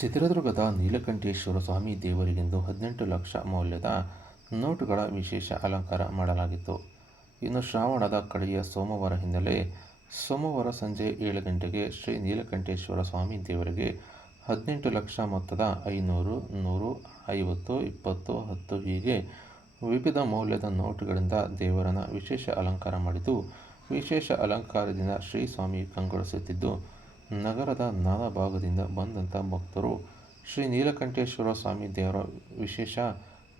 ಚಿತ್ರದುರ್ಗದ ನೀಲಕಂಠೇಶ್ವರ ಸ್ವಾಮಿ ದೇವರಿಗೆಂದು ಹದಿನೆಂಟು ಲಕ್ಷ ಮೌಲ್ಯದ ನೋಟುಗಳ ವಿಶೇಷ ಅಲಂಕಾರ ಮಾಡಲಾಗಿತ್ತು. ಇನ್ನು ಶ್ರಾವಣದ ಕಡೆಯ ಸೋಮವಾರ ಹಿನ್ನೆಲೆ ಸೋಮವಾರ ಸಂಜೆ ಏಳು ಗಂಟೆಗೆ ಶ್ರೀ ನೀಲಕಂಠೇಶ್ವರ ಸ್ವಾಮಿ ದೇವರಿಗೆ ಹದಿನೆಂಟು ಲಕ್ಷ ಮೊತ್ತದ ಐನೂರು, ನೂರು, ಐವತ್ತು, ಇಪ್ಪತ್ತು, ಹತ್ತು ಹೀಗೆ ವಿವಿಧ ಮೌಲ್ಯದ ನೋಟುಗಳಿಂದ ದೇವರನ್ನು ವಿಶೇಷ ಅಲಂಕಾರ ಮಾಡಿದ್ದು, ವಿಶೇಷ ಅಲಂಕಾರದಿಂದ ಶ್ರೀ ಸ್ವಾಮಿ ಕಂಗೊಳಿಸುತ್ತಿದ್ದು ನಗರದ ನಾನಾ ಭಾಗದಿಂದ ಬಂದಂಥ ಭಕ್ತರು ಶ್ರೀ ನೀಲಕಂಠೇಶ್ವರ ಸ್ವಾಮಿ ದೇವರ ವಿಶೇಷ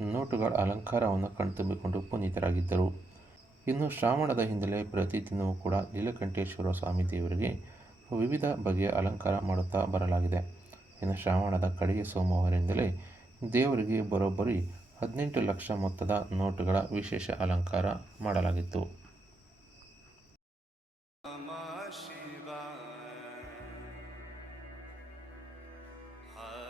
ನೋಟುಗಳ ಅಲಂಕಾರವನ್ನು ಕಣ್ತುಂಬಿಕೊಂಡು ಪುನೀತರಾಗಿದ್ದರು. ಇನ್ನು ಶ್ರಾವಣದ ಹಿನ್ನೆಲೆ ಪ್ರತಿದಿನವೂ ಕೂಡ ನೀಲಕಂಠೇಶ್ವರ ಸ್ವಾಮಿ ದೇವರಿಗೆ ವಿವಿಧ ಬಗೆಯ ಅಲಂಕಾರ ಮಾಡುತ್ತಾ ಬರಲಾಗಿದೆ. ಇನ್ನು ಶ್ರಾವಣದ ಕಡೆಗೆ ಸೋಮವಾರದಿಂದಲೇ ದೇವರಿಗೆ ಬರೋಬ್ಬರಿ ಹದಿನೆಂಟು ಲಕ್ಷ ಮೊತ್ತದ ನೋಟುಗಳ ವಿಶೇಷ ಅಲಂಕಾರ ಮಾಡಲಾಗಿತ್ತು. high.